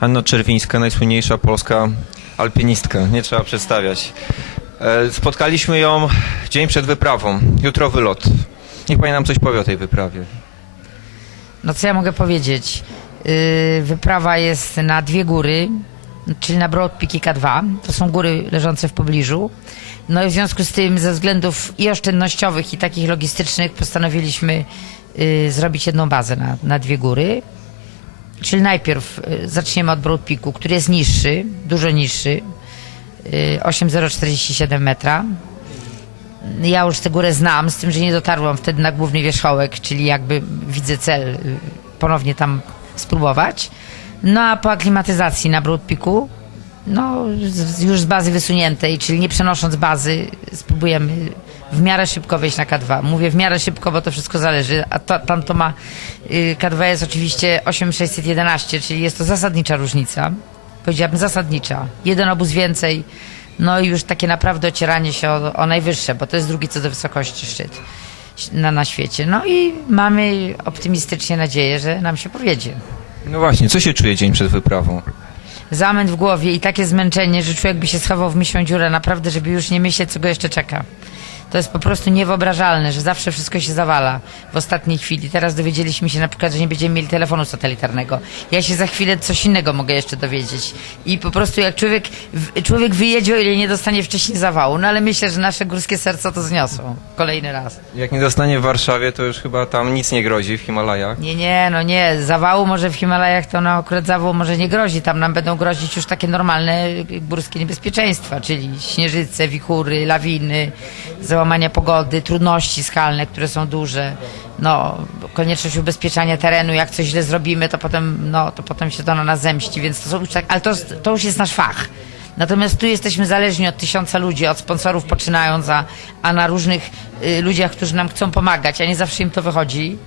Anna Czerwińska, najsłynniejsza polska alpinistka, nie trzeba przedstawiać. E, Spotkaliśmy ją dzień przed wyprawą, jutro wylot. Niech pani nam coś powie o tej wyprawie. No co ja mogę powiedzieć? Yy, wyprawa jest na dwie góry, czyli na Broad Peak i K2. To są góry leżące w pobliżu. No i w związku z tym, ze względów i oszczędnościowych, i takich logistycznych, postanowiliśmy yy, zrobić jedną bazę na, na dwie góry. Czyli najpierw y, zaczniemy od Broad Peaku, który jest niższy, dużo niższy, y, 8047 metra. Ja już tę górę znam, z tym, że nie dotarłam wtedy na główny wierzchołek, czyli jakby widzę cel y, ponownie tam spróbować. No a po aklimatyzacji na Broad Peaku, no z, już z bazy wysuniętej, czyli nie przenosząc bazy, spróbujemy w miarę szybko wejść na K2. Mówię w miarę szybko, bo to wszystko zależy, a to, tam to ma, y, K2 jest oczywiście 8611, czyli jest to zasadnicza różnica. Powiedziałabym zasadnicza. Jeden obóz więcej, no i już takie naprawdę ocieranie się o, o najwyższe, bo to jest drugi co do wysokości szczyt na, na świecie. No i mamy optymistycznie nadzieję, że nam się powiedzie. No właśnie, co się czuje dzień przed wyprawą? Zamęt w głowie i takie zmęczenie, że człowiek by się schował w myślą dziurę, naprawdę, żeby już nie myśleć, co go jeszcze czeka. To jest po prostu niewyobrażalne, że zawsze wszystko się zawala w ostatniej chwili. Teraz dowiedzieliśmy się na przykład, że nie będziemy mieli telefonu satelitarnego. Ja się za chwilę coś innego mogę jeszcze dowiedzieć. I po prostu jak człowiek, człowiek wyjedzie, o ile nie dostanie wcześniej zawału. No ale myślę, że nasze górskie serca to zniosą. Kolejny raz. Jak nie dostanie w Warszawie, to już chyba tam nic nie grozi w Himalajach. Nie, nie, no nie. Zawału może w Himalajach to no akurat zawał może nie grozi. Tam nam będą grozić już takie normalne górskie niebezpieczeństwa, czyli śnieżyce, wichury, lawiny, załamania pogody, trudności skalne, które są duże. No, konieczność ubezpieczania terenu, jak coś źle zrobimy, to potem, no, to potem się to na nas zemści, więc to są już tak, ale to, to już jest nasz fach. Natomiast tu jesteśmy zależni od tysiąca ludzi, od sponsorów poczynając, a, a na różnych y, ludziach, którzy nam chcą pomagać, a nie zawsze im to wychodzi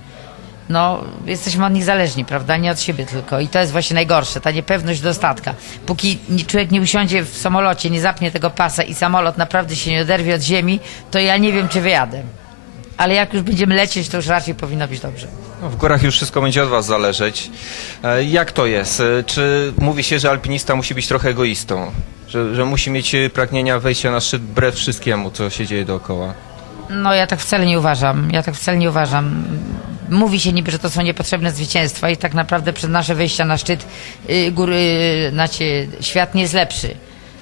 no, jesteśmy od nich zależni, prawda? Nie od siebie tylko. I to jest właśnie najgorsze, ta niepewność dostatka. Póki człowiek nie usiądzie w samolocie, nie zapnie tego pasa i samolot naprawdę się nie oderwie od ziemi, to ja nie wiem, czy wyjadę. Ale jak już będziemy lecieć, to już raczej powinno być dobrze. No, w górach już wszystko będzie od was zależeć. E, Jak to jest? E, Czy mówi się, że alpinista musi być trochę egoistą? Że, że musi mieć e, pragnienia wejścia na szczyt wbrew wszystkiemu, co się dzieje dookoła? No ja tak wcale nie uważam. Ja tak wcale nie uważam. Mówi się niby, że to są niepotrzebne zwycięstwa i tak naprawdę przed nasze wejścia na szczyt y, góry, znaczy świat nie jest lepszy.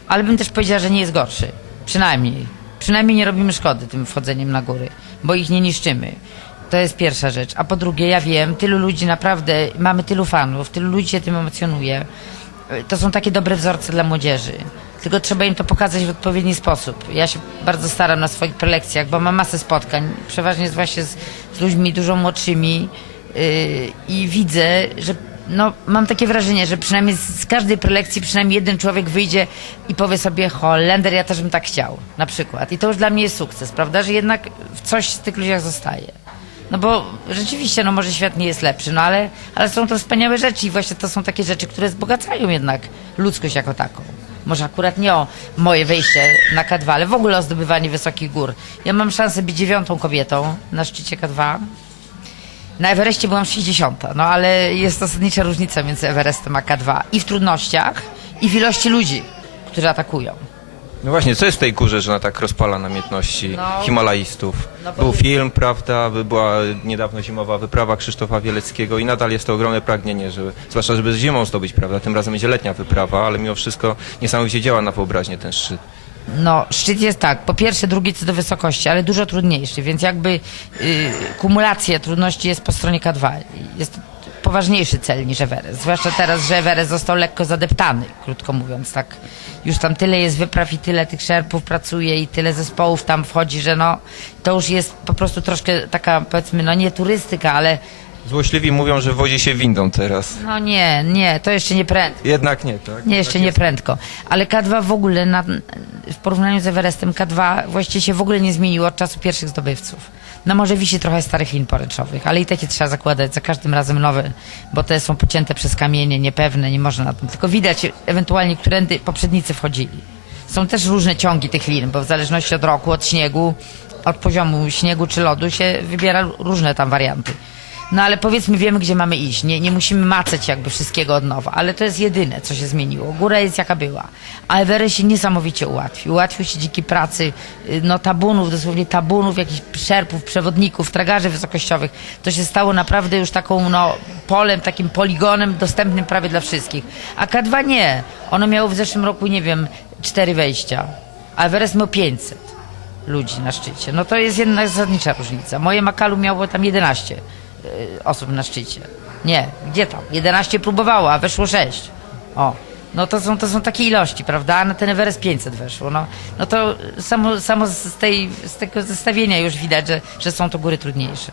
Ale bym też powiedziała, że nie jest gorszy. Przynajmniej. Przynajmniej nie robimy szkody tym wchodzeniem na góry, bo ich nie niszczymy. To jest pierwsza rzecz. A po drugie, ja wiem, tylu ludzi naprawdę, mamy tylu fanów, tylu ludzi się tym emocjonuje. To są takie dobre wzorce dla młodzieży. Tylko trzeba im to pokazać w odpowiedni sposób. Ja się bardzo staram na swoich prelekcjach, bo mam masę spotkań, przeważnie właśnie z, z ludźmi dużo młodszymi yy, i widzę, że no, mam takie wrażenie, że przynajmniej z, z każdej prelekcji przynajmniej jeden człowiek wyjdzie i powie sobie Holender, ja też bym tak chciał, na przykład. I to już dla mnie jest sukces, prawda, że jednak coś z tych ludziach zostaje. No bo rzeczywiście, no może świat nie jest lepszy, no ale, ale są to wspaniałe rzeczy i właśnie to są takie rzeczy, które wzbogacają jednak ludzkość jako taką. Może akurat nie o moje wejście na K2, ale w ogóle o zdobywanie wysokich gór. Ja mam szansę być dziewiątą kobietą na szczycie K2. Na Everestie byłam 60, no ale jest zasadnicza różnica między Everestem a K2 i w trudnościach, i w ilości ludzi, którzy atakują. No właśnie, co jest w tej górze, że ona tak rozpala namiętności No. Himalajstów? No bo- Był film, prawda, by- była niedawno zimowa wyprawa Krzysztofa Wieleckiego i nadal jest to ogromne pragnienie, żeby, zwłaszcza żeby z zimą zdobyć, prawda, tym razem będzie letnia wyprawa, ale mimo wszystko niesamowicie działa na wyobraźnię ten szczyt. No, szczyt jest tak, po pierwsze drugi co do wysokości, ale dużo trudniejszy, więc jakby y, kumulacja trudności jest po stronie K2. Jest poważniejszy cel niż Everest, zwłaszcza teraz, że Everest został lekko zadeptany, krótko mówiąc, tak. Już tam tyle jest wypraw i tyle tych szerpów pracuje i tyle zespołów tam wchodzi, że no, to już jest po prostu troszkę taka, powiedzmy, no nie turystyka, ale Złośliwi mówią, że wozi się windą teraz. no nie, nie, to jeszcze nie prędko. Jednak nie, tak? Nie, jeszcze tak nie jest. prędko. Ale K2 w ogóle, na, w porównaniu z Everestem, K2 właściwie się w ogóle nie zmieniło od czasu pierwszych zdobywców. No może wisi trochę starych lin poręczowych, ale i takie trzeba zakładać za każdym razem nowe, bo te są pocięte przez kamienie, niepewne, nie można na tym. Tylko widać ewentualnie, którędy poprzednicy wchodzili. Są też różne ciągi tych lin, bo w zależności od roku, od śniegu, od poziomu śniegu czy lodu się wybiera różne tam warianty. No ale powiedzmy, wiemy, gdzie mamy iść. Nie, nie musimy macać jakby wszystkiego od nowa, ale to jest jedyne, co się zmieniło. Góra jest jaka była. A Everest się niesamowicie ułatwił. Ułatwił się dzięki pracy, y, no tabunów, dosłownie tabunów, jakichś szerpów, przewodników, tragarzy wysokościowych. To się stało naprawdę już taką, no, polem, takim poligonem dostępnym prawie dla wszystkich. A K2 nie. Ono miało w zeszłym roku, nie wiem, cztery wejścia. A Everest miał 500 ludzi na szczycie. No to jest jednak zasadnicza różnica. Moje Makalu miało tam 11 y, osób na szczycie. Nie, gdzie tam? 11 próbowało, a weszło 6. O, no to są, to są takie ilości, prawda? Na ten Everest 500 weszło. No, no to samo, samo z, tej, z tego zestawienia już widać, że, że są to góry trudniejsze.